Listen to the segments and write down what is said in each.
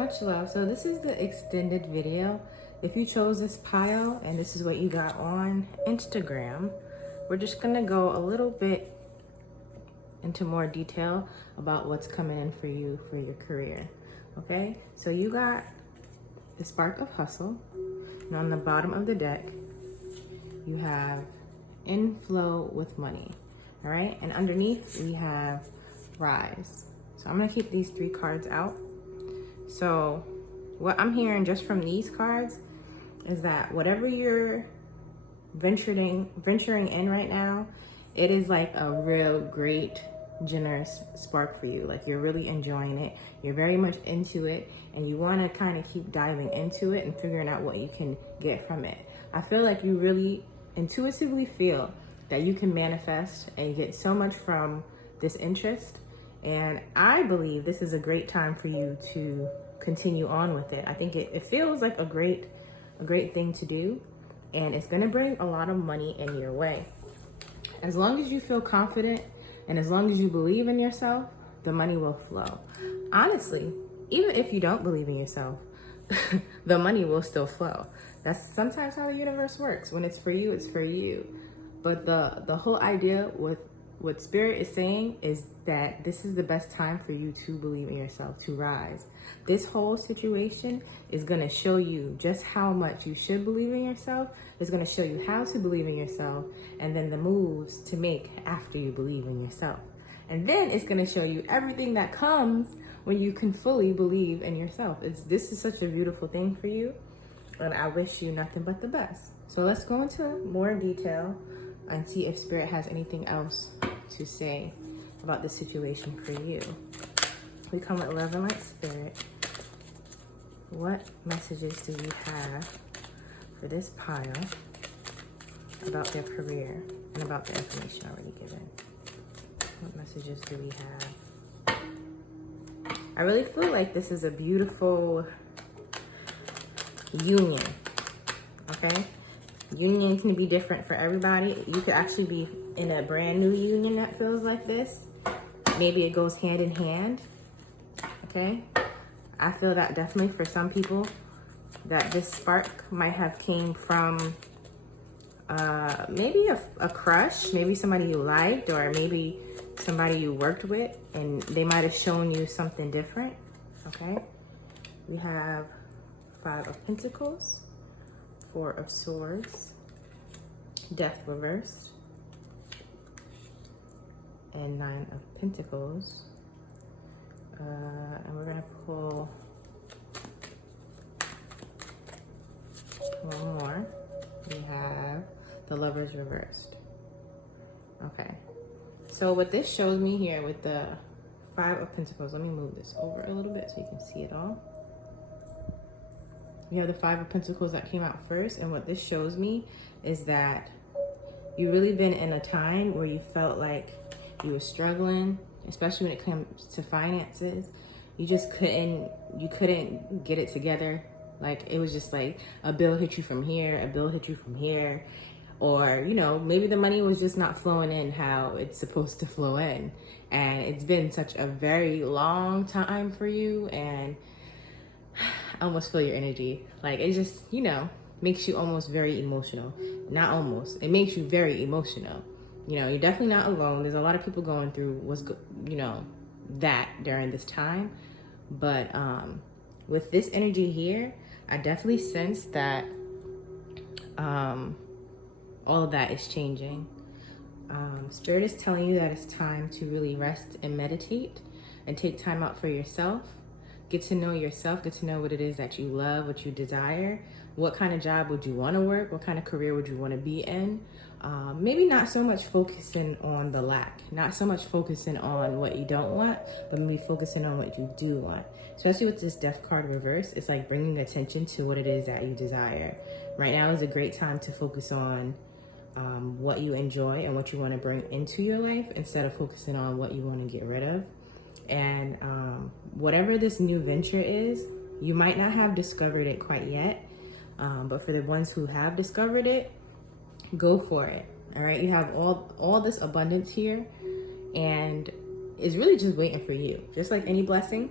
Much love. So this is the extended video. If you chose this pile and this is what you got on Instagram, we're just gonna go a little bit into more detail about what's coming in for you for your career. Okay, so you got the spark of hustle, and on the bottom of the deck you have inflow with money. All right, and underneath we have rise. So I'm gonna keep these 3 cards out. So what I'm hearing just from these cards is that whatever you're venturing in right now, it is like a real great generous spark for you. Like you're really enjoying it, you're very much into it, and you want to kind of keep diving into it and figuring out what you can get from it. I feel like you really intuitively feel that you can manifest and get so much from this interest, and I believe this is a great time for you to continue on with it. I think it feels like a great thing to do, and it's going to bring a lot of money in your way. As long as you feel confident and as long as you believe in yourself, the money will flow. Honestly, even if you don't believe in yourself, the money will still flow. That's sometimes how the universe works. When it's for you, it's for you. But the whole idea with what Spirit is saying is that this is the best time for you to believe in yourself, to rise. This whole situation is going to show you just how much you should believe in yourself. It's going to show you how to believe in yourself, and then the moves to make after you believe in yourself. And then it's going to show you everything that comes when you can fully believe in yourself. This is such a beautiful thing for you, and I wish you nothing but the best. So let's go into more detail and see if Spirit has anything else to say about this situation for you. We come with love and light, Spirit. What messages do you have for this pile about their career and about the information already given? What messages do we have? I really feel like this is a beautiful union, okay? Union can be different for everybody. You could actually be in a brand new union that feels like this. Maybe it goes hand in hand, okay? I feel that definitely for some people that this spark might have came from maybe a crush, maybe somebody you liked, or maybe somebody you worked with, and they might have shown you something different, okay? We have 5 of Pentacles, 4 of Swords, Death reversed, and 9 of Pentacles. And we're gonna pull one more. We have the Lovers reversed. Okay, so what this shows me here with the 5 of Pentacles, let me move this over a little bit so you can see it all. You have the 5 of Pentacles that came out first, and what this shows me is that you've really been in a time where you felt like you were struggling, especially when it comes to finances. You just couldn't get it together. Like it was just like a bill hit you from here, a bill hit you from here, or you know, maybe the money was just not flowing in how it's supposed to flow in. And it's been such a very long time for you, and I almost feel your energy. Like it just, you know, makes you almost very emotional. Not almost, it makes you very emotional. You know, you're definitely not alone. There's a lot of people going through that during this time. But with this energy here, I definitely sense that all of that is changing. Spirit is telling you that it's time to really rest and meditate and take time out for yourself. Get to know yourself, get to know what it is that you love, what you desire. What kind of job would you want to work? What kind of career would you want to be in? Maybe not so much focusing on the lack, not so much focusing on what you don't want, but maybe focusing on what you do want. Especially with this Death card reverse, it's like bringing attention to what it is that you desire. Right now is a great time to focus on what you enjoy and what you want to bring into your life instead of focusing on what you want to get rid of. And whatever this new venture is, you might not have discovered it quite yet, but for the ones who have discovered it, go for it. All right, you have all this abundance here, and it's really just waiting for you. Just like any blessing,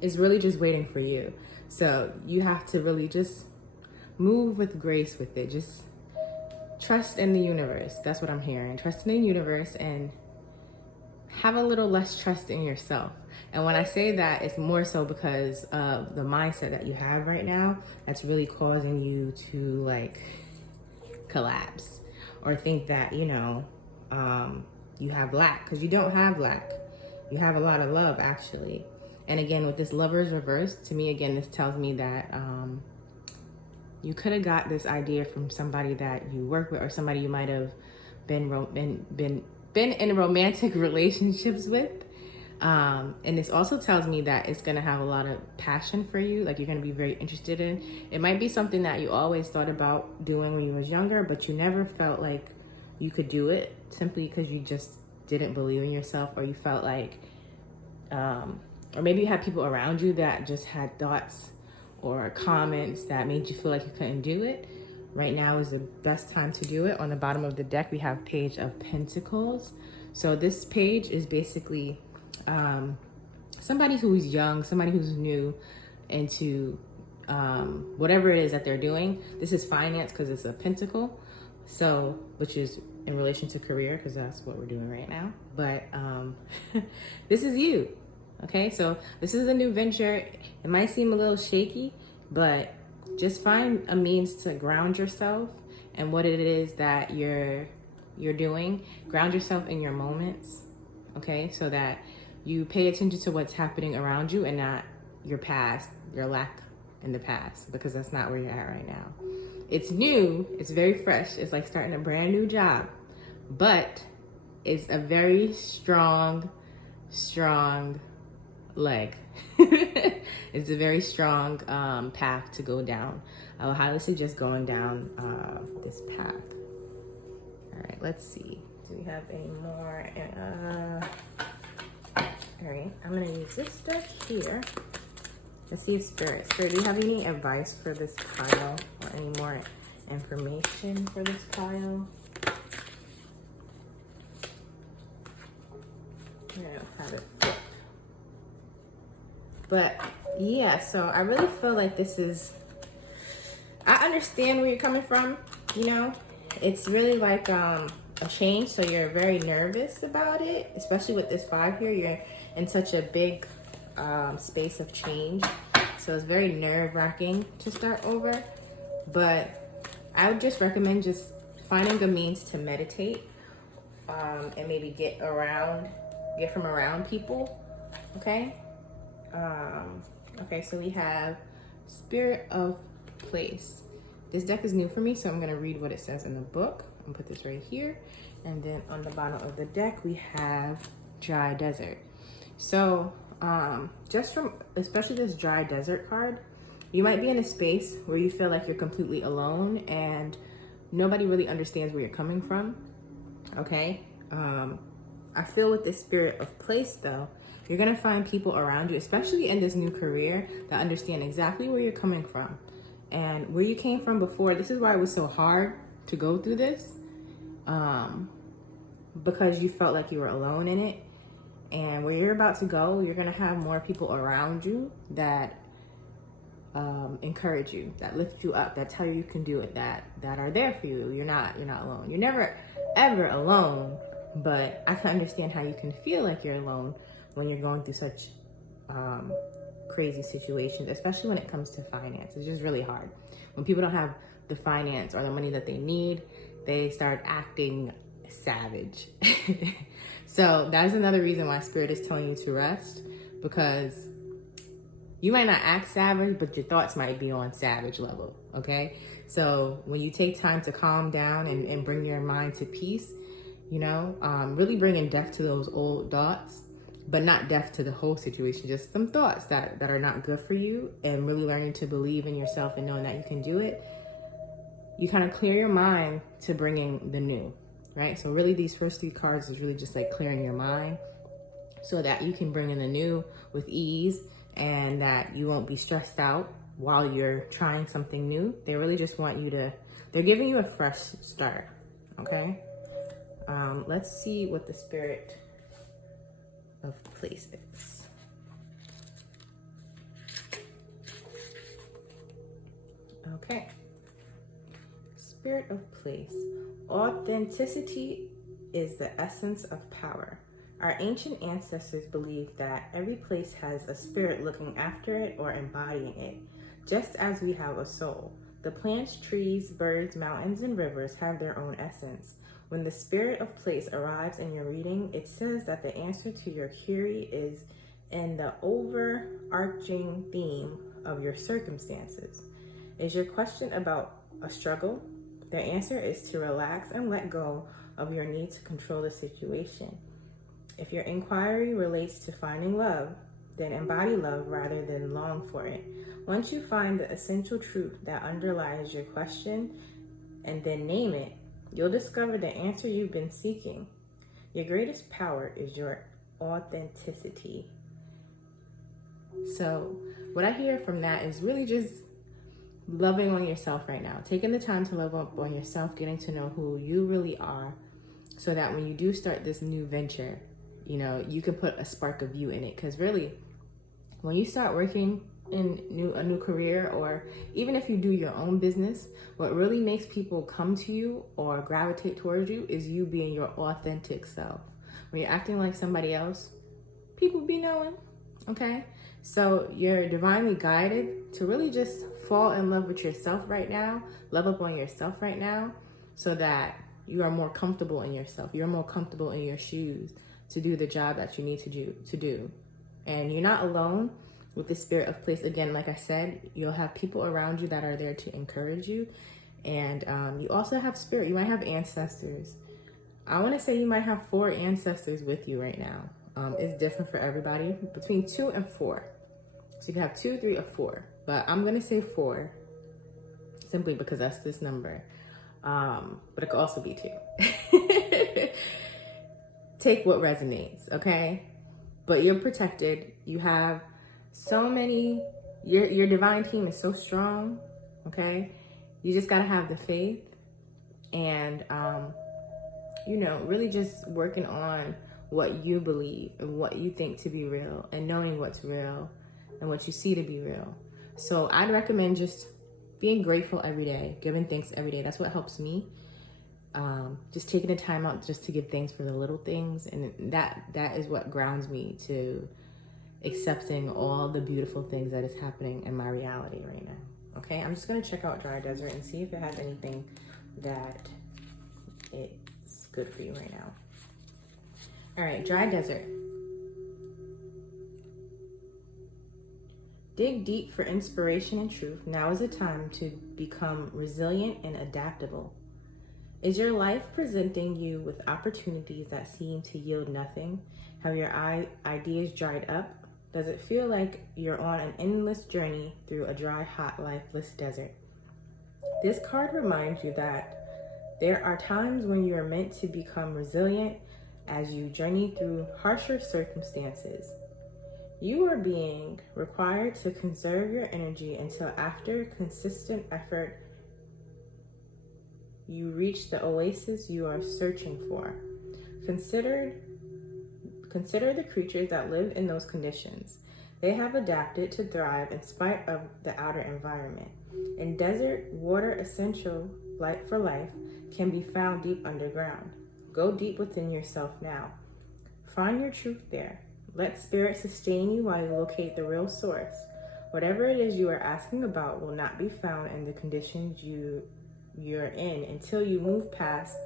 is really just waiting for you. So you have to really just move with grace with it. Just trust in the universe. That's what I'm hearing. Trust in the universe and have a little less trust in yourself. And when I say that, it's more so because of the mindset that you have right now that's really causing you to like collapse or think that, you know, you have lack, because you don't have lack. You have a lot of love, actually. And again, with this Lover's reverse, to me, again, this tells me that you could have got this idea from somebody that you work with or somebody you might have been in romantic relationships with. And this also tells me that it's going to have a lot of passion for you, like you're going to be very interested in. It might be something that you always thought about doing when you was younger, but you never felt like you could do it simply because you just didn't believe in yourself, or you felt like, or maybe you had people around you that just had thoughts or comments that made you feel like you couldn't do it. Right now is the best time to do it. On the bottom of the deck, we have Page of Pentacles. So this page is basically somebody who's young, somebody who's new into whatever it is that they're doing. This is finance because it's a pentacle, so which is in relation to career because that's what we're doing right now. But this is you. Okay, so this is a new venture. It might seem a little shaky, but just find a means to ground yourself and what it is that you're doing. Ground yourself in your moments, okay, so that you pay attention to what's happening around you and not your past, your lack in the past, because that's not where you're at right now. It's new, it's very fresh, it's like starting a brand new job, but it's a very strong leg. It's a very strong path to go down. I would highly suggest going down this path. All right, let's see. Do we have any more? All right, I'm gonna use this stuff here. Let's see if Spirit, do you have any advice for this pile or any more information for this pile? I don't have it flipped. But yeah, so I really feel like this is, I understand where you're coming from, you know? It's really like a change, so you're very nervous about it, especially with this 5 here. You're in such a big space of change, so it's very nerve-wracking to start over. But I would just recommend just finding a means to meditate and maybe get from around people, okay? Okay, so we have Spirit of Place. This deck is new for me, so I'm going to read what it says in the book. I'm going to put this right here. And then on the bottom of the deck, we have Dry Desert. So just from, especially this Dry Desert card, you might be in a space where you feel like you're completely alone and nobody really understands where you're coming from, okay? I feel with the Spirit of Place, though, you're going to find people around you, especially in this new career, that understand exactly where you're coming from and where you came from before. This is why it was so hard to go through this, because you felt like you were alone in it. And where you're about to go, you're going to have more people around you that encourage you, that lift you up, that tell you you can do it, that are there for you. You're not alone. You're never, ever alone. But I can understand how you can feel like you're alone when you're going through such crazy situations, especially when it comes to finance. It's just really hard. When people don't have the finance or the money that they need, they start acting savage. So that's another reason why Spirit is telling you to rest, because you might not act savage, but your thoughts might be on savage level, okay? So when you take time to calm down and bring your mind to peace, you know, really bringing death to those old thoughts, but not death to the whole situation, just some thoughts that are not good for you, and really learning to believe in yourself and knowing that you can do it. You kind of clear your mind to bringing the new, right? So really these first 3 cards is really just like clearing your mind so that you can bring in the new with ease and that you won't be stressed out while you're trying something new. They really just want you to, they're giving you a fresh start, okay? Let's see what the Spirit of Place is. Okay. Spirit of place. Authenticity is the essence of power. Our ancient ancestors believed that every place has a spirit looking after it or embodying it, just as we have a soul. The plants, trees, birds, mountains, and rivers have their own essence. When the spirit of place arrives in your reading, it says that the answer to your query is in the overarching theme of your circumstances. Is your question about a struggle? The answer is to relax and let go of your need to control the situation. If your inquiry relates to finding love, then embody love rather than long for it. Once you find the essential truth that underlies your question and then name it, you'll discover the answer you've been seeking. Your greatest power is your authenticity. So what I hear from that is really just loving on yourself right now, taking the time to love up on yourself, getting to know who you really are, so that when you do start this new venture, you know, you can put a spark of you in it. Because really, when you start working in a new career, or even if you do your own business, what really makes people come to you or gravitate towards you is you being your authentic self. When you're acting like somebody else, people be knowing, okay? So you're divinely guided to really just fall in love with yourself right now, love up on yourself right now, so that you are more comfortable in yourself. You're more comfortable in your shoes to do the job that you need to do. And you're not alone with the spirit of place. Again, like I said, you'll have people around you that are there to encourage you. And you also have spirit. You might have ancestors. I want to say you might have 4 ancestors with you right now. It's different for everybody, between 2 and 4. So you can have 2, 3, or 4. But I'm going to say 4, simply because that's this number. But it could also be 2. Take what resonates, okay? But you're protected. You have so many, your divine team is so strong, okay? You just gotta have the faith and, you know, really just working on what you believe and what you think to be real, and knowing what's real and what you see to be real. So I'd recommend just being grateful every day, giving thanks every day. That's what helps me. Just taking the time out just to give thanks for the little things, and that is what grounds me to accepting all the beautiful things that is happening in my reality right now. Okay, I'm just gonna check out Dry Desert and see if it has anything that it's good for you right now. All right, Dry Desert. Dig deep for inspiration and truth. Now is the time to become resilient and adaptable. Is your life presenting you with opportunities that seem to yield nothing? Have your ideas dried up? Does it feel like you're on an endless journey through a dry, hot, lifeless desert? This card reminds you that there are times when you are meant to become resilient as you journey through harsher circumstances. You are being required to conserve your energy until after consistent effort you reach the oasis you are searching for. Consider the creatures that live in those conditions. They have adapted to thrive in spite of the outer environment. In desert, water essential for life can be found deep underground. Go deep within yourself now. Find your truth there. Let spirit sustain you while you locate the real source. Whatever it is you are asking about will not be found in the conditions you're in until you move past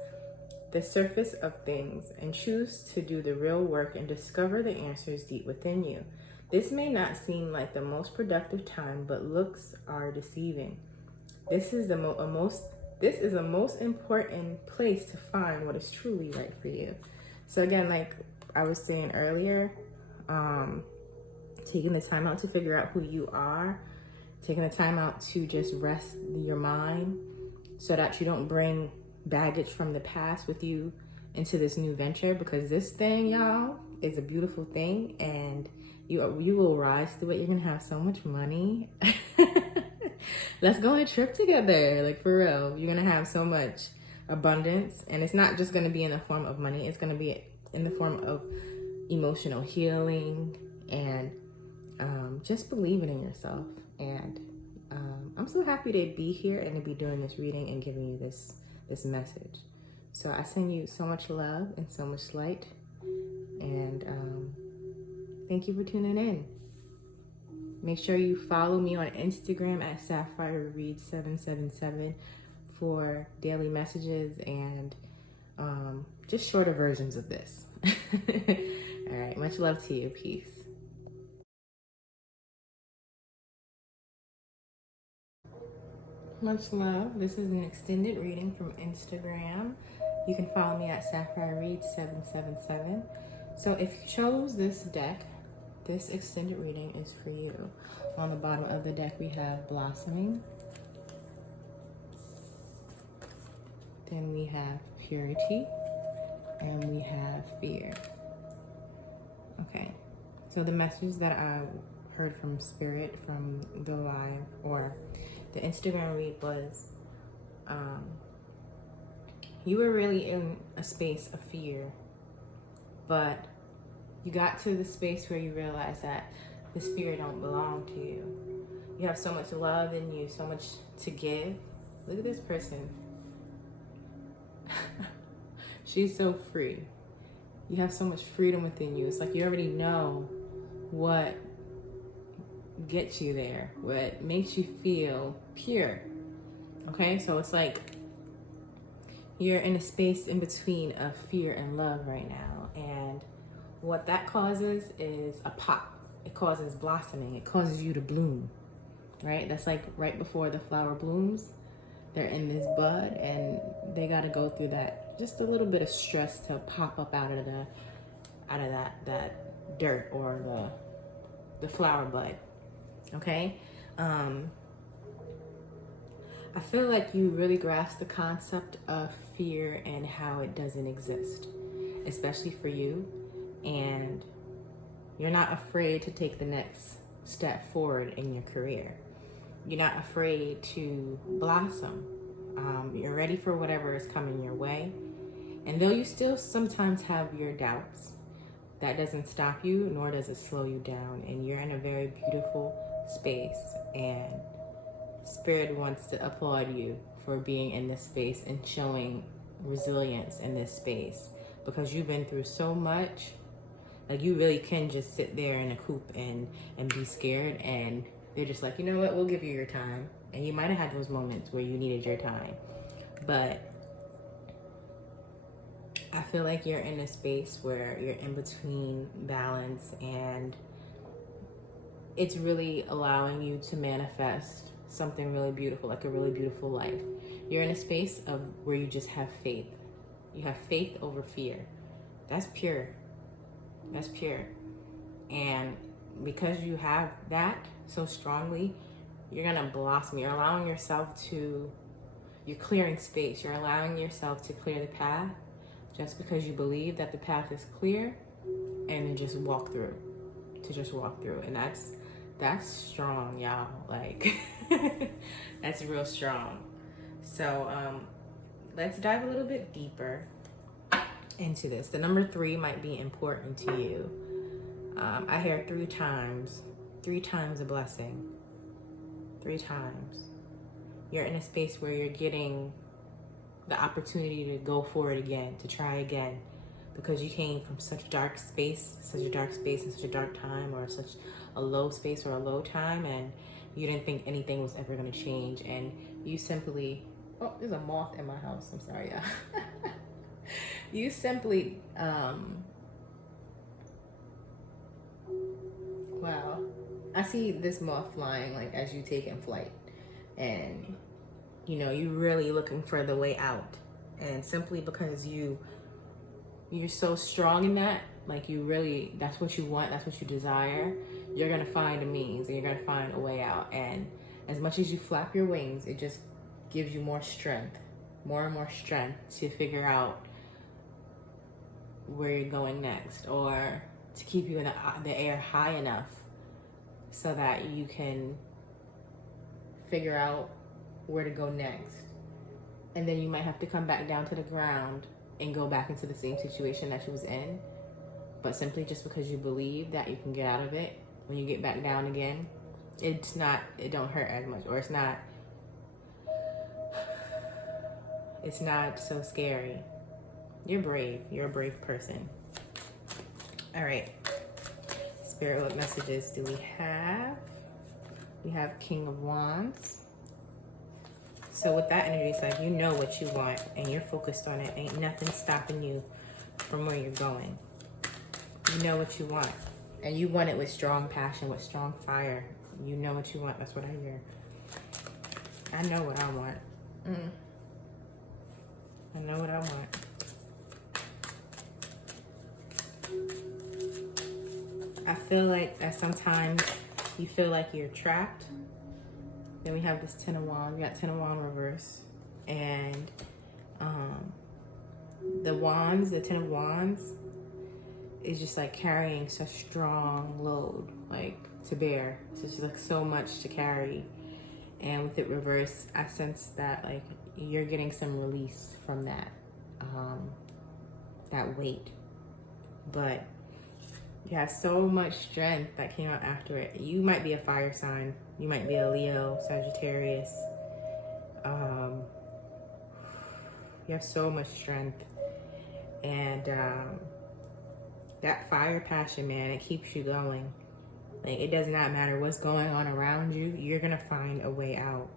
the surface of things and choose to do the real work and discover the answers deep within you. This may not seem like the most productive time, but looks are deceiving. This is the most important place to find what is truly right for you. So again, like I was saying earlier, taking the time out to figure out who you are, taking the time out to just rest your mind so that you don't bring baggage from the past with you into this new venture, because this thing, y'all, is a beautiful thing, and you will rise through it. You're gonna have so much money. Let's go on a trip together, like for real. You're gonna have so much abundance, and it's not just gonna be in the form of money. It's gonna be in the form of emotional healing and just believing in yourself. And I'm so happy to be here and to be doing this reading and giving you this message. So I send you so much love and so much light, and thank you for tuning in. Make sure you follow me on Instagram at Sapphire 777 for daily messages and just shorter versions of this. All right, much love to you. Peace. Much love. This is an extended reading from Instagram. You can follow me at Sapphire 777. So if you chose this deck, this extended reading is for you. On the bottom of the deck, we have blossoming. Then we have purity. And we have fear. Okay. So the message that I heard from Spirit from the live or the Instagram read was, you were really in a space of fear, but you got to the space where you realized that this fear don't belong to you. You have so much love in you, so much to give. Look at this person. She's so free. You have so much freedom within you. It's like you already know what gets you there, what makes you feel pure. Okay, so it's like you're in a space in between of fear and love right now, and what that causes is a pop. It causes blossoming. It causes you to bloom, right? That's like right before the flower blooms. They're in this bud, and they got to go through that, just a little bit of stress to pop up out of that dirt or the flower bud. Okay, I feel like you really grasp the concept of fear and how it doesn't exist, especially for you, and you're not afraid to take the next step forward in your career. You're not afraid to blossom. You're ready for whatever is coming your way, and though you still sometimes have your doubts, that doesn't stop you, nor does it slow you down, and you're in a very beautiful space, and Spirit wants to applaud you for being in this space and showing resilience in this space, because you've been through so much. Like, you really can just sit there in a coop and be scared, and they're just like, you know what, we'll give you your time. And you might have had those moments where you needed your time, but I feel like you're in a space where you're in between balance, and it's really allowing you to manifest something really beautiful, like a really beautiful life. You're in a space of where you just have faith. You have faith over fear. That's pure. That's pure. And because you have that so strongly, you're gonna blossom. You're allowing yourself to, you're clearing space. You're allowing yourself to clear the path just because you believe that the path is clear, and then just walk through. To just walk through. And that's strong, y'all. Like, that's real strong. So let's dive a little bit deeper into this. The number 3 might be important to you. I hear 3 times a blessing. 3 times. You're in a space where you're getting the opportunity to go forward again, to try again, because you came from such a dark space and such a dark time, or such a low space or a low time, and you didn't think anything was ever going to change, and you simply, oh, there's a moth in my house, I'm sorry, y'all. You simply, wow, I see this moth flying like as you take in flight, and you know, you're really looking for the way out, and simply because you're so strong in that, like, you really, that's what you want, that's what you desire, you're gonna find a means, and you're gonna find a way out. And as much as you flap your wings, it just gives you more strength, more and more strength to figure out where you're going next, or to keep you in the air high enough so that you can figure out where to go next. And then you might have to come back down to the ground and go back into the same situation that you was in, but simply just because you believe that you can get out of it, when you get back down again, It's not, it don't hurt as much, or it's not so scary. You're brave. You're a brave person. All right. Spirit, what messages do we have? We have King of Wands. So with that energy, it's like you know what you want and you're focused on it. Ain't nothing stopping you from where you're going. You know what you want. And you want it with strong passion, with strong fire. You know what you want. That's what I hear. I know what I want. I know what I want. I feel like that sometimes you feel like you're trapped. Then we have this Ten of Wands. We got Ten of Wands reverse. And the wands, the Ten of Wands, is just like carrying such strong load, like to bear. It's just like so much to carry. And with it reversed, I sense that like you're getting some release from that, that weight. But you have so much strength that came out after it. You might be a fire sign. You might be a Leo, Sagittarius. You have so much strength. And that fire passion, man, it keeps you going. Like, it does not matter what's going on around you. You're going to find a way out.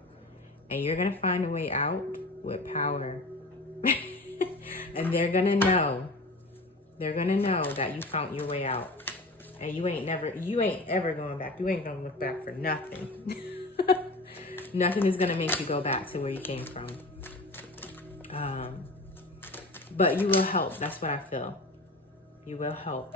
And you're going to find a way out with power. And they're going to know. They're going to know that you found your way out. And you ain't ever going back. You ain't going to look back for nothing. Nothing is going to make you go back to where you came from. But you will help. That's what I feel. You will help.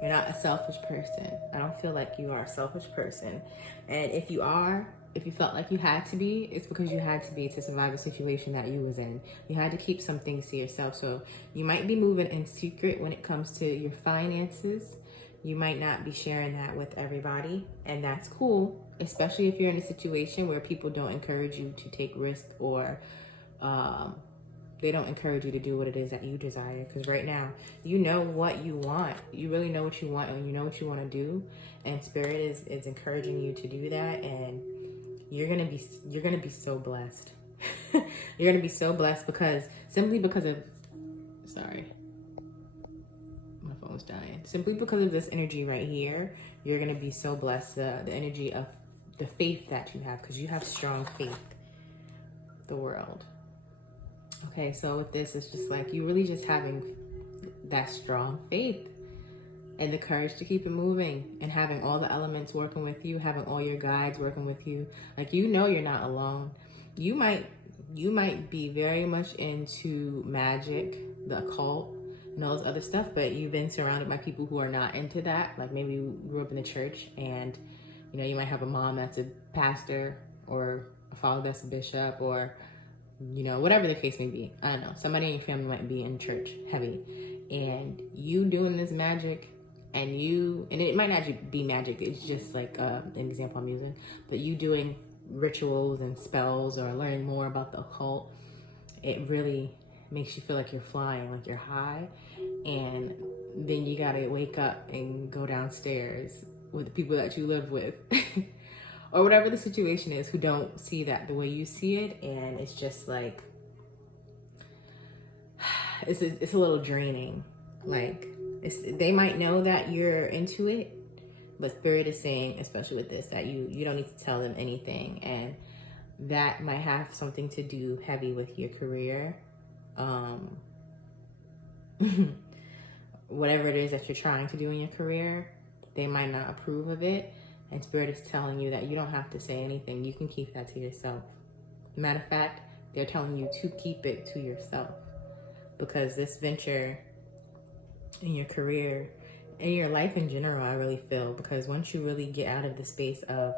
You're not a selfish person. I don't feel like you are a selfish person. And if you are, if you felt like you had to be, it's because you had to be to survive a situation that you was in. You had to keep some things to yourself. So you might be moving in secret when it comes to your finances. You might not be sharing that with everybody. And that's cool, especially if you're in a situation where people don't encourage you to take risks, or they don't encourage you to do what it is that you desire. Because right now, you know what you want. You really know what you want, and you know what you want to do. And Spirit is encouraging you to do that. And you're gonna be so blessed. You're gonna be so blessed simply because of my phone's dying. Simply because of this energy right here, you're gonna be so blessed. The energy of the faith that you have, because you have strong faith. The world. Okay, so with this, it's just like you really just having that strong faith and the courage to keep it moving, and having all the elements working with you, having all your guides working with you. Like, you know, you're not alone. You might be very much into magic, the occult, and all this other stuff, but you've been surrounded by people who are not into that. Like, maybe you grew up in the church, and you know, you might have a mom that's a pastor, or a father that's a bishop, or you know, whatever the case may be. I don't know. Somebody in your family might be in church heavy, and you doing this magic, and it might not be magic. It's just like an example I'm using, but you doing rituals and spells, or learning more about the occult, it really makes you feel like you're flying, like you're high. And then you gotta wake up and go downstairs with the people that you live with. Or whatever the situation is, who don't see that the way you see it. And it's just like, it's a little draining. Like, they might know that you're into it, but Spirit is saying, especially with this, that you don't need to tell them anything. And that might have something to do heavy with your career. Whatever it is that you're trying to do in your career, they might not approve of it. And Spirit is telling you that you don't have to say anything. You can keep that to yourself. Matter of fact, they're telling you to keep it to yourself. Because this venture in your career, in your life in general, I really feel, because once you really get out of the space of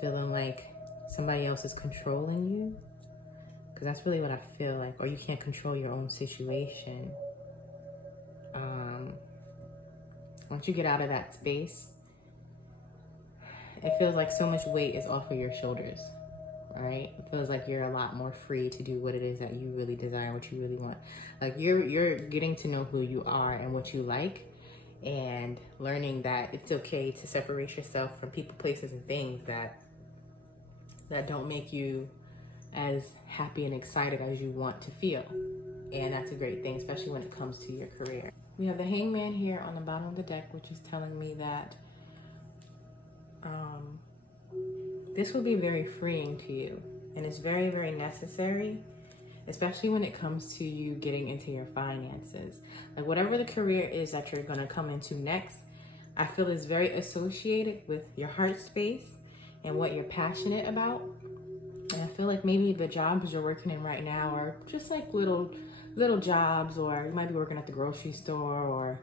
feeling like somebody else is controlling you, because that's really what I feel like, or you can't control your own situation. Once you get out of that space, it feels like so much weight is off of your shoulders, right? It feels like you're a lot more free to do what it is that you really desire, what you really want. Like, you're getting to know who you are and what you like, and learning that it's okay to separate yourself from people, places, and things that don't make you as happy and excited as you want to feel. And that's a great thing, especially when it comes to your career. We have the Hangman here on the bottom of the deck, which is telling me that this will be very freeing to you, and it's very, very necessary, especially when it comes to you getting into your finances. Like whatever the career is that you're gonna come into next, I feel is very associated with your heart space and what you're passionate about. And I feel like maybe the jobs you're working in right now are just like little jobs, or you might be working at the grocery store, or,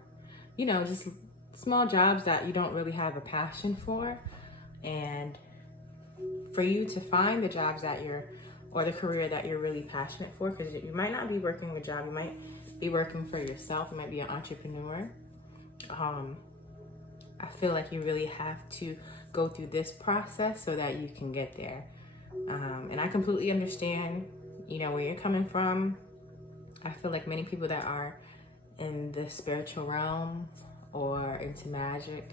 you know, just small jobs that you don't really have a passion for. And for you to find the jobs or the career that you're really passionate for, because you might not be working a job, you might be working for yourself, you might be an entrepreneur. I feel like you really have to go through this process so that you can get there. And I completely understand, you know, where you're coming from. I feel like many people that are in the spiritual realm or into magic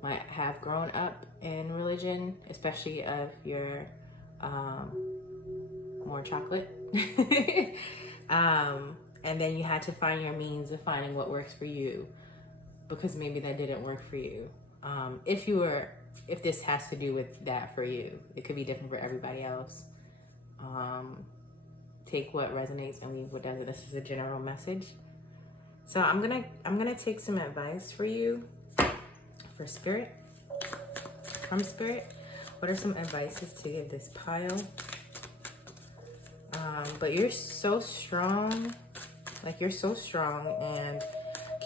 might have grown up in religion, especially if you're more chocolate. And then you had to find your means of finding what works for you, because maybe that didn't work for you. If this has to do with that for you, it could be different for everybody else. Take what resonates and leave what doesn't. This is a general message. So I'm gonna take some advice for you, from Spirit. What are some advices to give this pile? But you're so strong. Like, you're so strong, and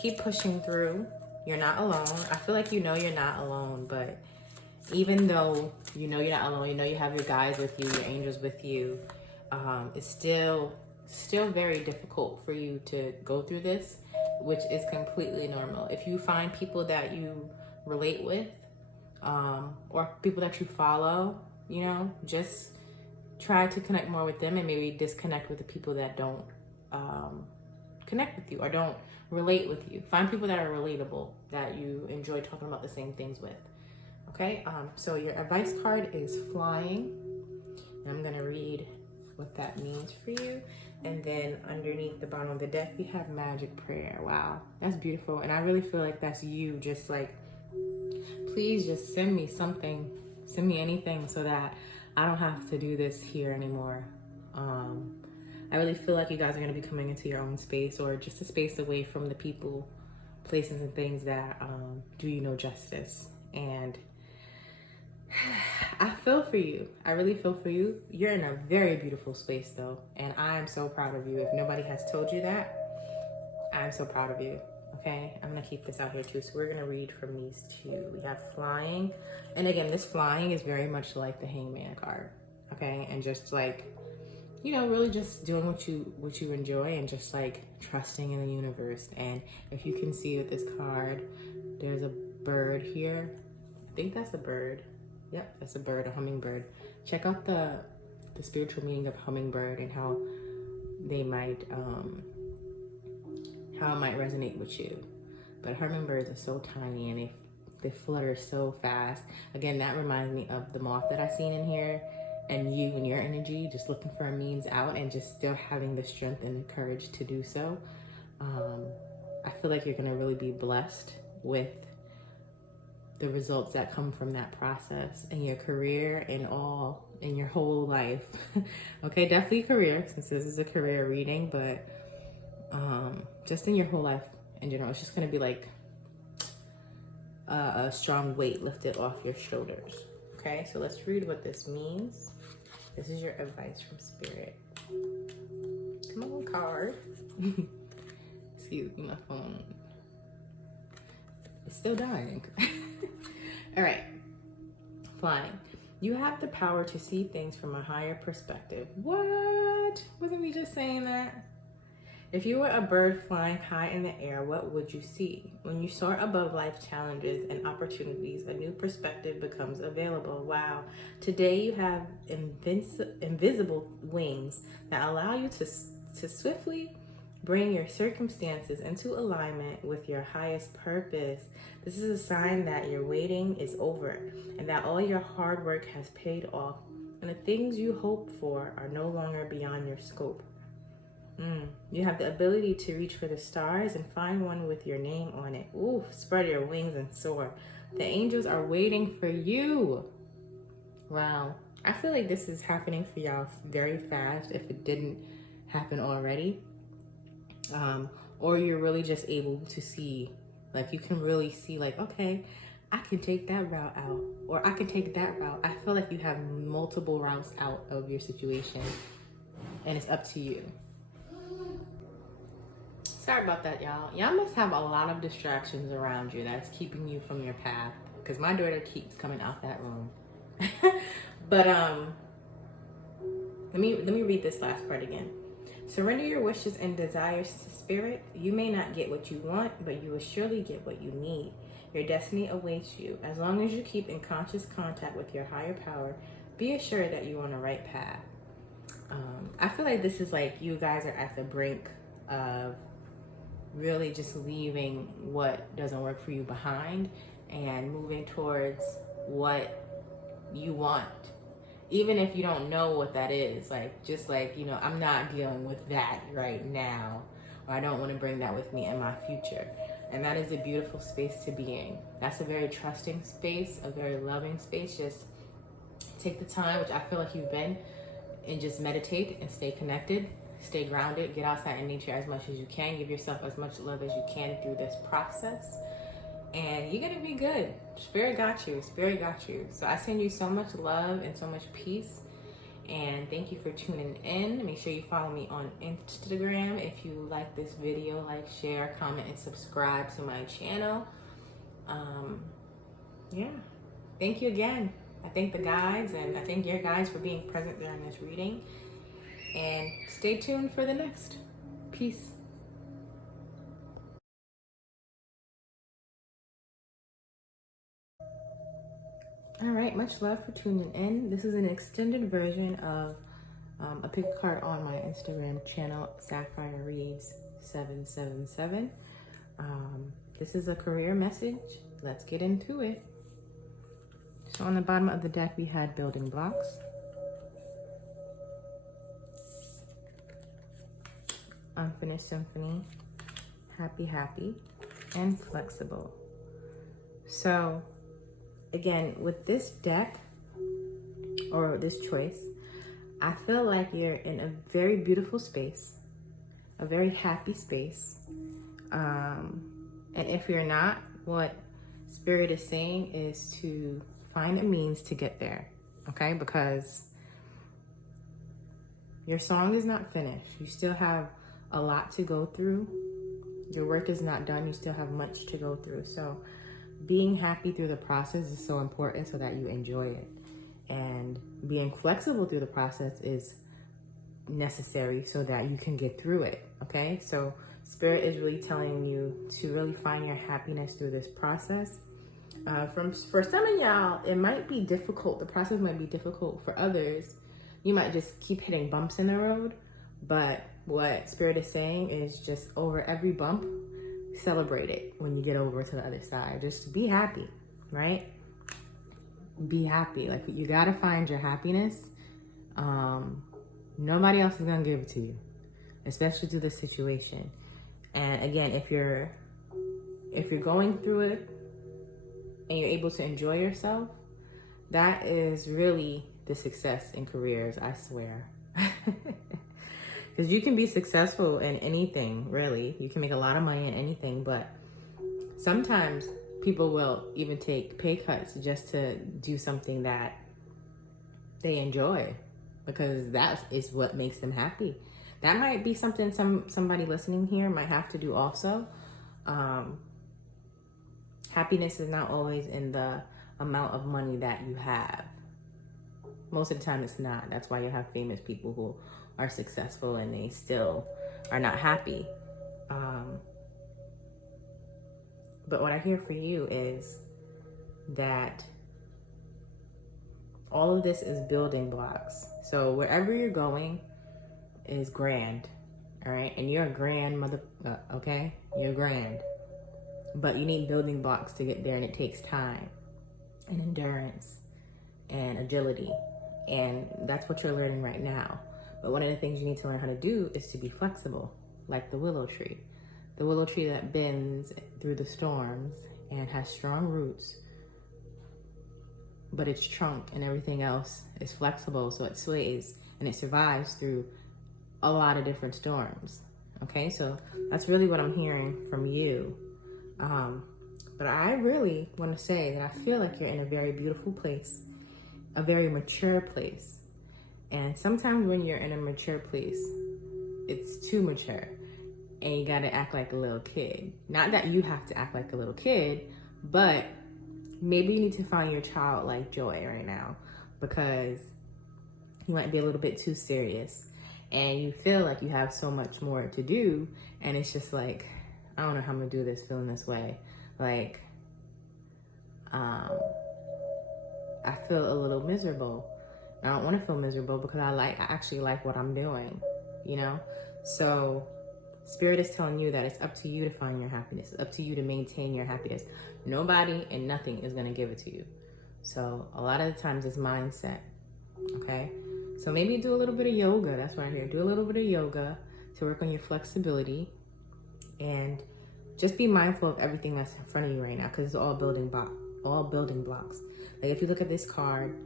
keep pushing through. You're not alone. I feel like you know you're not alone, but even though you know you're not alone, you know you have your guides with you, your angels with you, it's still very difficult for you to go through this, which is completely normal. If you find people that you relate with, or people that you follow, you know, just try to connect more with them, and maybe disconnect with the people that don't connect with you or don't relate with you. Find people that are relatable, that you enjoy talking about the same things with. Okay, so your advice card is Flying. And I'm gonna read what that means for you. And then underneath the bottom of the deck, we have Magic Prayer. Wow, that's beautiful. And I really feel like that's you, just like, please just send me something, send me anything so that I don't have to do this here anymore. I really feel like you guys are gonna be coming into your own space, or just a space away from the people, places, and things that do you no justice. And I feel for you. I really feel for you. You're in a very beautiful space though, and I am so proud of you. If nobody has told you that, I'm so proud of you. Okay, I'm gonna keep this out here too. So we're gonna read from these two. We have Flying, and again, this Flying is very much like the Hangman card. Okay, and just like, you know, really just doing what you enjoy, and just like trusting in the universe. And if you can see with this card, there's a bird here. I think that's a bird. Yep, that's a bird, a hummingbird. Check out the spiritual meaning of hummingbird and how they might how it might resonate with you. But hummingbirds are so tiny, and they flutter so fast. Again, that reminds me of the moth that I seen in here, and you and your energy, just looking for a means out, and just still having the strength and the courage to do so. I feel like you're gonna really be blessed with the results that come from that process in your career and all in your whole life. Okay, definitely career, since this is a career reading, but just in your whole life in general, it's just gonna be like a strong weight lifted off your shoulders. Okay, so let's read what this means. This is your advice from Spirit. Come on, card. Excuse me, my phone. It's still dying. All right, Flying. You have the power to see things from a higher perspective. What? Wasn't we just saying that? If you were a bird flying high in the air, what would you see? When you soar above life challenges and opportunities, a new perspective becomes available. Wow. Today you have invisible wings that allow you to swiftly Bring your circumstances into alignment with your highest purpose. This is a sign that your waiting is over and that all your hard work has paid off, and the things you hoped for are no longer beyond your scope. You have the ability to reach for the stars and find one with your name on it. Ooh, spread your wings and soar. The angels are waiting for you. Wow. I feel like this is happening for y'all very fast if it didn't happen already. Or you're really just able to see, like you can really see like, okay, I can take that route out, or I can take that route. I feel like you have multiple routes out of your situation and it's up to you. Sorry about that, y'all. Y'all must have a lot of distractions around you that's keeping you from your path, because my daughter keeps coming out that room. But let me read this last part again. Surrender your wishes and desires to spirit. You may not get what you want, but you will surely get what you need. Your destiny awaits you. As long as you keep in conscious contact with your higher power, be assured that you're on the right path. I feel like this is like you guys are at the brink of really just leaving what doesn't work for you behind and moving towards what you want. Even if you don't know what that is, like, just like, you know, I'm not dealing with that right now, or I don't want to bring that with me in my future. And that is a beautiful space to be in. That's a very trusting space, a very loving space. Just take the time, which I feel like you've been, and just meditate and stay connected, stay grounded, get outside in nature as much as you can, give yourself as much love as you can through this process. And you're gonna be good. Spirit got you. Spirit got you. So I send you so much love and so much peace. And thank you for tuning in. Make sure you follow me on Instagram. If you like this video, like, share, comment, and subscribe to my channel. Yeah. Thank you again. I thank the guides, and I thank your guides for being present during this reading. And stay tuned for the next. Peace. All right, much love for tuning in. This is an extended version of a pick a card on my Instagram channel, Sapphire Reads 777. This is a career message. Let's get into it. So on the bottom of the deck, we had building blocks. Unfinished symphony, happy, and flexible. So again, with this deck or this choice, I feel like you're in a very beautiful space, a very happy space. And if you're not, what Spirit is saying is to find a means to get there, okay? Because your song is not finished. You still have a lot to go through. Your work is not done. You still have much to go through. So being happy through the process is so important so that you enjoy it. And being flexible through the process is necessary so that you can get through it, okay? So Spirit is really telling you to really find your happiness through this process. For some of y'all, it might be difficult. The process might be difficult. For others, you might just keep hitting bumps in the road. But what Spirit is saying is just over every bump, celebrate it when you get over to the other side. Just be happy, right? Be happy. Like, you gotta find your happiness. Nobody else is gonna give it to you, especially through this situation. And again, if you're going through it and you're able to enjoy yourself, that is really the success in careers, I swear. Because you can be successful in anything, really. You can make a lot of money in anything, but sometimes people will even take pay cuts just to do something that they enjoy, because that is what makes them happy. That might be something somebody listening here might have to do also. Happiness is not always in the amount of money that you have. Most of the time it's not. That's why you have famous people who are successful and they still are not happy. But what I hear for you is that all of this is building blocks. So wherever you're going is grand. all right? And you're a grandmother, okay? You're grand. But you need building blocks to get there, and it takes time and endurance and agility. And that's what you're learning right now. But one of the things you need to learn how to do is to be flexible, like the willow tree. The willow tree that bends through the storms and has strong roots, but its trunk and everything else is flexible, so it sways and it survives through a lot of different storms. Okay, so that's really what I'm hearing from you. But I really want to say that I feel like you're in a very beautiful place, a very mature place. And sometimes when you're in a mature place, it's too mature and you got to act like a little kid. Not that you have to act like a little kid, but maybe you need to find your childlike joy right now, because you might be a little bit too serious and you feel like you have so much more to do. And it's just like, I don't know how I'm gonna do this feeling this way. Like, I feel a little miserable. I don't want to feel miserable because I actually like what I'm doing, you know? So Spirit is telling you that it's up to you to find your happiness. It's up to you to maintain your happiness. Nobody and nothing is going to give it to you. So a lot of the times it's mindset, okay? So maybe do a little bit of yoga. That's what I hear. Do a little bit of yoga to work on your flexibility, and just be mindful of everything that's in front of you right now, because it's all building blocks. Like if you look at this card,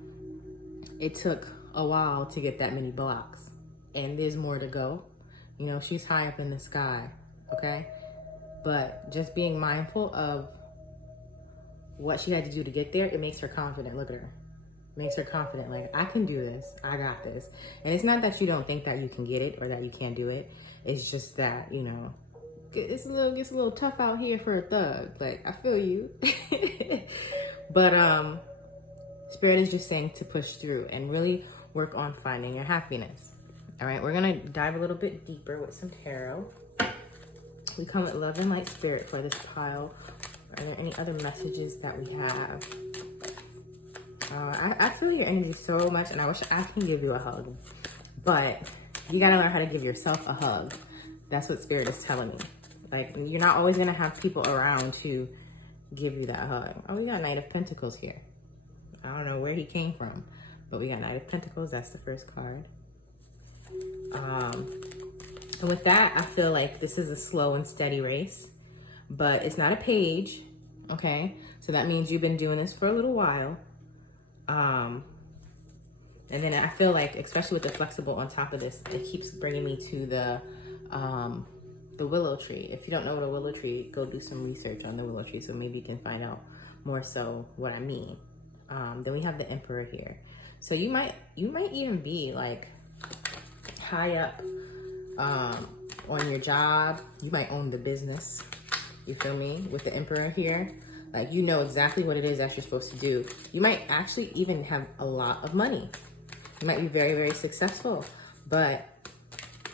it took a while to get that many blocks, and there's more to go. You know, she's high up in the sky, okay? But just being mindful of what she had to do to get there, it makes her confident. Look at her. It makes her confident, like, I can do this. I got this. And it's not that you don't think that you can get it or that you can't do it. It's just that, you know, gets a little tough out here for a thug. Like, I feel you. But Spirit is just saying to push through and really work on finding your happiness. All right, we're gonna dive a little bit deeper with some tarot. We come with love and light, Spirit, for this pile. Are there any other messages that we have? I feel your energy so much, and I wish I can give you a hug, but you gotta learn how to give yourself a hug. That's what Spirit is telling me. Like, you're not always gonna have people around to give you that hug. Oh, we got Knight of Pentacles here. I don't know where he came from, but we got Knight of Pentacles. That's the first card. And with that, I feel like this is a slow and steady race, but it's not a page, okay? So that means you've been doing this for a little while. And then I feel like, especially with the flexible on top of this, it keeps bringing me to the willow tree. If you don't know what a willow tree, go do some research on the willow tree, so maybe you can find out more so what I mean. Then we have the Emperor here. So you might even be like high up on your job. You might own the business. You feel me? With the Emperor here, like, you know exactly what it is that you're supposed to do. You might actually even have a lot of money. You might be very, very successful, but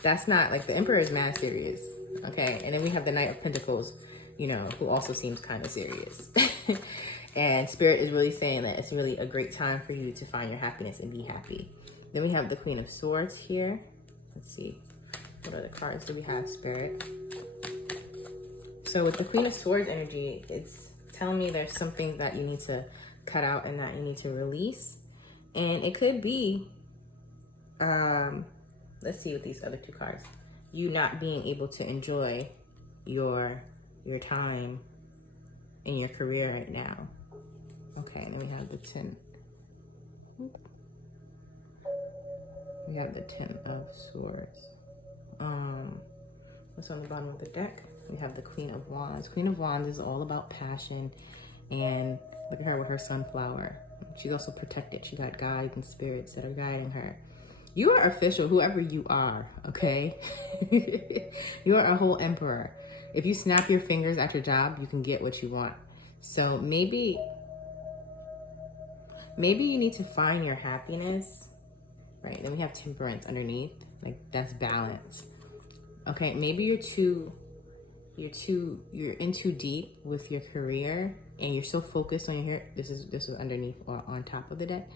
that's not, like, the Emperor is mad serious, okay? And then we have the Knight of Pentacles, you know, who also seems kind of serious. And Spirit is really saying that it's really a great time for you to find your happiness and be happy. Then we have the Queen of Swords here. Let's see. What other cards do we have, Spirit? So with the Queen of Swords energy, it's telling me there's something that you need to cut out and that you need to release. And it could be, let's see with these other two cards, you not being able to enjoy your time in your career right now. Okay, and then we have the 10. We have the 10 of Swords. What's on the bottom of the deck? We have the Queen of Wands. Queen of Wands is all about passion, and look at her with her sunflower. She's also protected. She got guides and spirits that are guiding her. You are official, whoever you are, okay? You are a whole emperor. If you snap your fingers at your job, you can get what you want. So maybe you need to find your happiness, right? Then we have Temperance underneath, like, that's balance. Okay, maybe you're in too deep with your career, and you're so focused on your, this is underneath or on top of the deck.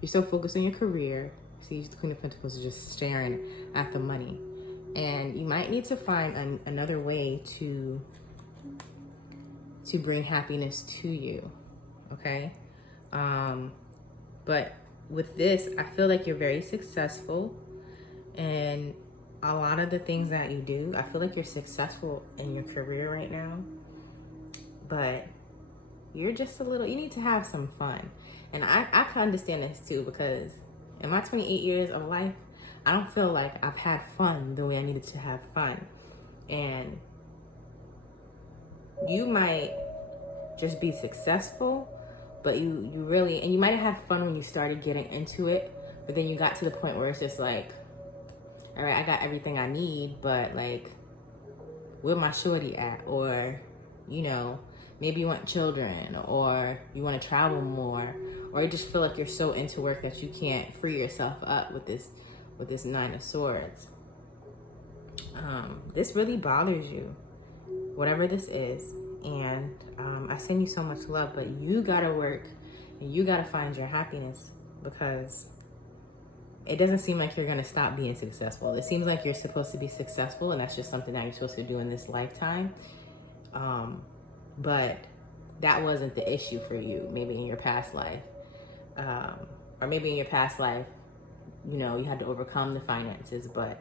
You're so focused on your career. See, the Queen of Pentacles is just staring at the money. And you might need to find another way to bring happiness to you, okay? But with this, I feel like you're very successful, and a lot of the things that you do, I feel like you're successful in your career right now, but you're just a little, you need to have some fun. And I can understand this too, because in my 28 years of life, I don't feel like I've had fun the way I needed to have fun. And you might just be successful, but you really, and you might have had fun when you started getting into it, but then you got to the point where it's just like, all right, I got everything I need, but like, where my shorty at? Or, you know, maybe you want children, or you want to travel more, or you just feel like you're so into work that you can't free yourself up with this Nine of Swords. This really bothers you, whatever this is. And I send you so much love, but you gotta work and you gotta find your happiness, because it doesn't seem like you're gonna stop being successful. It seems like you're supposed to be successful, and that's just something that you're supposed to do in this lifetime. But that wasn't the issue for you, maybe in your past life. Or maybe in your past life, you know, you had to overcome the finances, but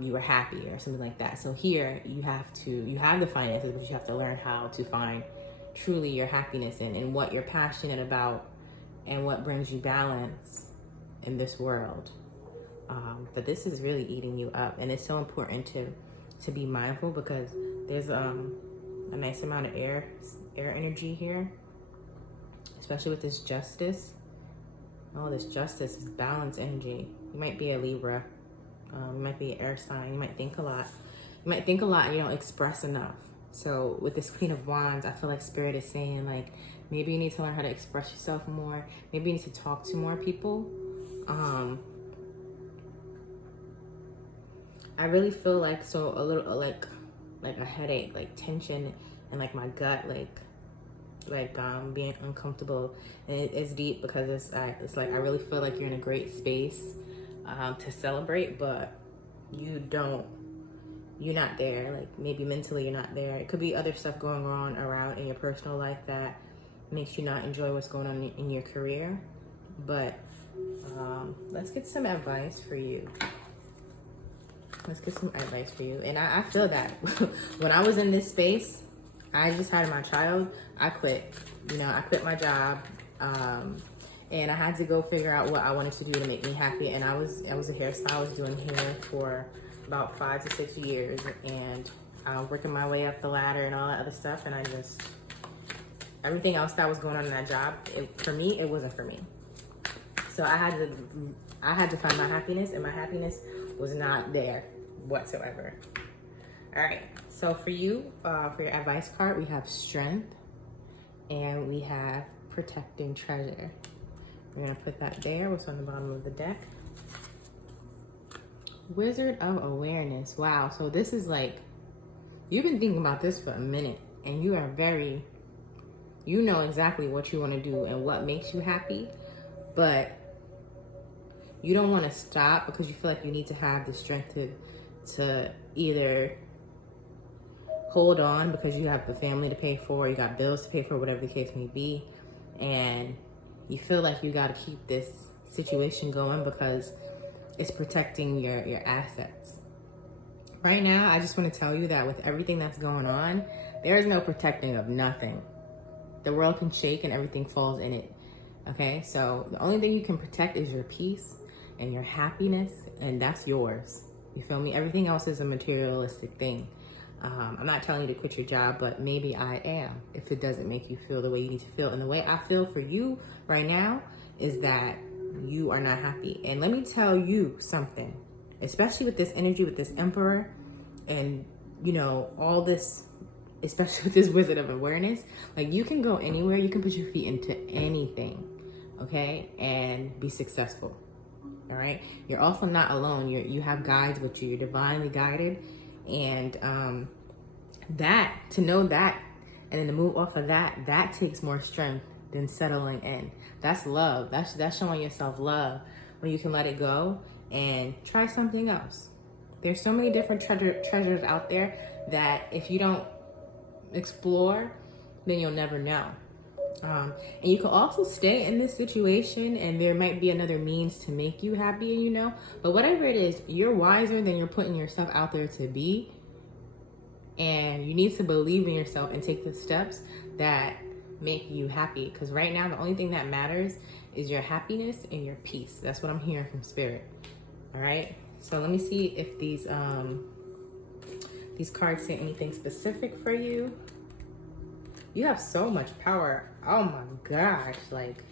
you were happy or something like that. So here you have the finances, but you have to learn how to find truly your happiness and what you're passionate about and what brings you balance in this world. But this is really eating you up, and it's so important to be mindful, because there's a nice amount of air energy here, especially with this Justice. Oh, this Justice is balance energy. You might be a Libra. You might be an air sign. You might think a lot. You might think a lot and you don't express enough. So with this Queen of Wands, I feel like Spirit is saying, like, maybe you need to learn how to express yourself more. Maybe you need to talk to more people. I really feel like a little like a headache, like tension, and like my gut, like being uncomfortable. And it's deep, because it's like I really feel like you're in a great space to celebrate, but you're not there. Like, maybe mentally you're not there. It could be other stuff going on around in your personal life that makes you not enjoy what's going on in your career. But let's get some advice for you. And I feel that when I was in this space, I just had my child, I quit. You know, I quit my job, and I had to go figure out what I wanted to do to make me happy. And I was a hairstylist, doing hair for about 5 to 6 years, and working my way up the ladder and all that other stuff. And everything else that was going on in that job, for me, it wasn't for me. So I had to find my happiness, and my happiness was not there whatsoever. All right, so for you, for your advice card, we have Strength, and we have Protecting Treasure. We're gonna put that there, what's on the bottom of the deck. Wizard of Awareness. Wow, so this is like, you've been thinking about this for a minute, and you know exactly what you want to do and what makes you happy, but you don't want to stop, because you feel like you need to have the strength to either hold on, because you have a family to pay for, you got bills to pay for, whatever the case may be, and you feel like you got to keep this situation going because it's protecting your assets. Right now, I just want to tell you that with everything that's going on, there is no protecting of nothing. The world can shake and everything falls in it. Okay, so the only thing you can protect is your peace and your happiness, and that's yours. You feel me? Everything else is a materialistic thing. I'm not telling you to quit your job, but maybe I am, if it doesn't make you feel the way you need to feel. And the way I feel for you right now is that you are not happy. And let me tell you something, especially with this energy, with this Emperor, and you know, all this, especially with this Wizard of Awareness, like, you can go anywhere, you can put your feet into anything, okay, and be successful. All right, you're also not alone. You have guides with you. You're divinely guided, and to know that, and then to move off of that takes more strength than settling in. That's love. That's showing yourself love, when you can let it go and try something else. There's so many different treasures out there that if you don't explore, then you'll never know. And you can also stay in this situation and there might be another means to make you happy, you know, but whatever it is, you're wiser than you're putting yourself out there to be. And you need to believe in yourself and take the steps that make you happy. Because right now, the only thing that matters is your happiness and your peace. That's what I'm hearing from Spirit. All right. So let me see if these cards say anything specific for you. You have so much power. Oh my gosh. Like,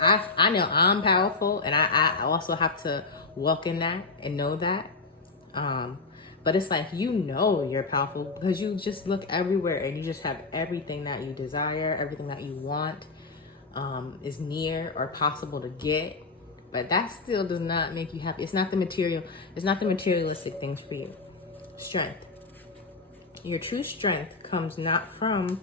I know I'm powerful, and I also have to walk in that and know that. But it's like, you know you're powerful because you just look everywhere and you just have everything that you desire, everything that you want is near or possible to get. But that still does not make you happy. It's not the materialistic things for you. Strength. Your true strength comes not from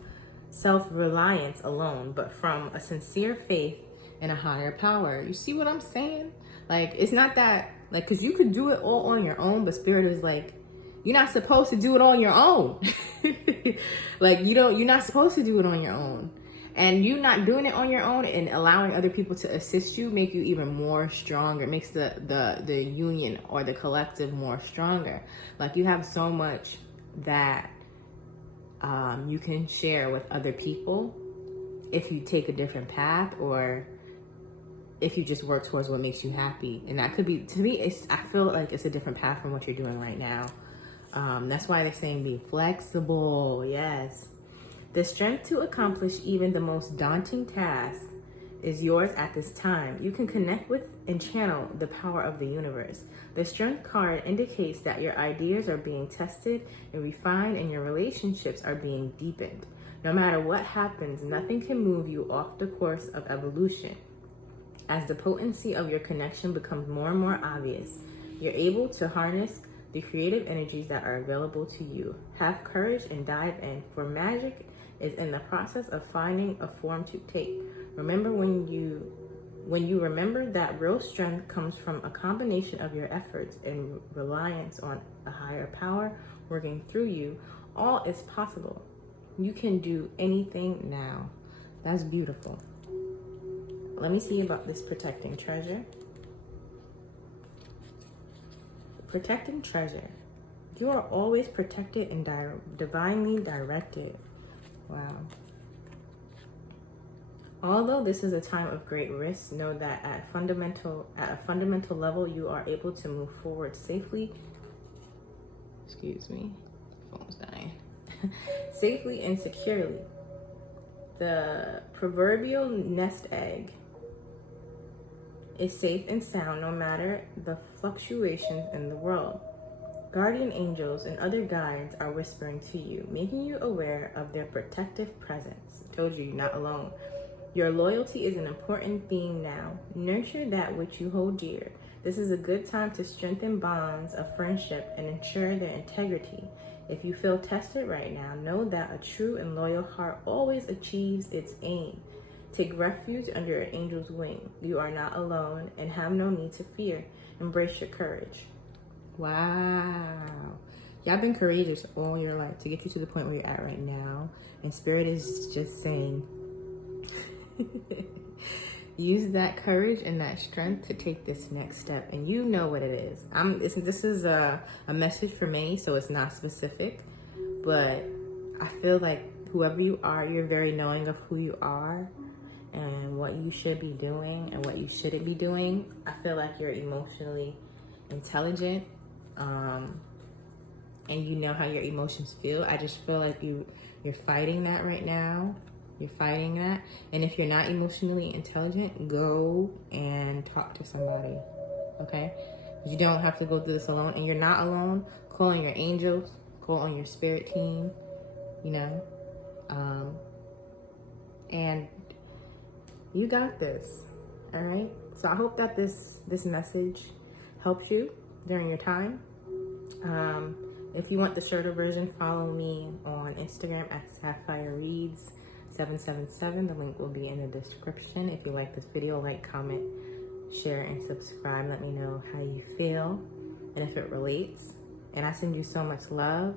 self-reliance alone, but from a sincere faith in a higher power. You see what I'm saying? Like, it's not that, like, because you could do it all on your own, but Spirit is like, you're not supposed to do it on your own. Like, you're not supposed to do it on your own. And you not doing it on your own and allowing other people to assist you make you even more stronger. It makes the union or the collective more stronger. Like, you have so much that you can share with other people if you take a different path, or if you just work towards what makes you happy. And that could be, to me, I feel like it's a different path from what you're doing right now. That's why they're saying be flexible. Yes. The strength to accomplish even the most daunting task is yours at this time. You can connect with and channel the power of the universe. The strength card indicates that your ideas are being tested and refined, and your relationships are being deepened. No matter what happens, nothing can move you off the course of evolution. As the potency of your connection becomes more and more obvious, you're able to harness the creative energies that are available to you. Have courage and dive in, for magic is in the process of finding a form to take. Remember, when you remember that real strength comes from a combination of your efforts and reliance on a higher power working through you, all is possible. You can do anything now. That's beautiful. Let me see about this protecting treasure. Protecting treasure. You are always protected and divinely directed. Wow. Although this is a time of great risk, know that at a fundamental level, you are able to move forward safely. Excuse me, phone's dying. Safely and securely. The proverbial nest egg is safe and sound no matter the fluctuations in the world. Guardian angels and other guides are whispering to you, making you aware of their protective presence. I told you, you're not alone. Your loyalty is an important theme now. Nurture that which you hold dear. This is a good time to strengthen bonds of friendship and ensure their integrity. If you feel tested right now, know that a true and loyal heart always achieves its aim. Take refuge under an angel's wing. You are not alone and have no need to fear. Embrace your courage. Wow. Y'all been courageous all your life to get you to the point where you're at right now. And Spirit is just saying, use that courage and that strength to take this next step. And you know what it is. This is a message for many, so it's not specific. But I feel like whoever you are, you're very knowing of who you are and what you should be doing and what you shouldn't be doing. I feel like you're emotionally intelligent, and you know how your emotions feel. I just feel like you're fighting that right now. You're fighting that. And if you're not emotionally intelligent, go and talk to somebody, okay? You don't have to go through this alone, and you're not alone. Call on your angels, call on your spirit team, you know, and you got this, all right? So I hope that this message helps you during your time. If you want the shorter version, follow me on Instagram at Sapphire Reads 777. The link will be in the description. If you like this video, like, comment, share, and subscribe. Let me know how you feel. and if it relates. And I send you so much love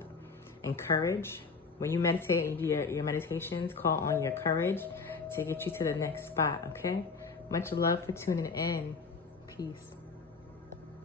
and courage. When you meditate and do your meditations, call on your courage to get you to the next spot, okay? Much love for tuning in. Peace.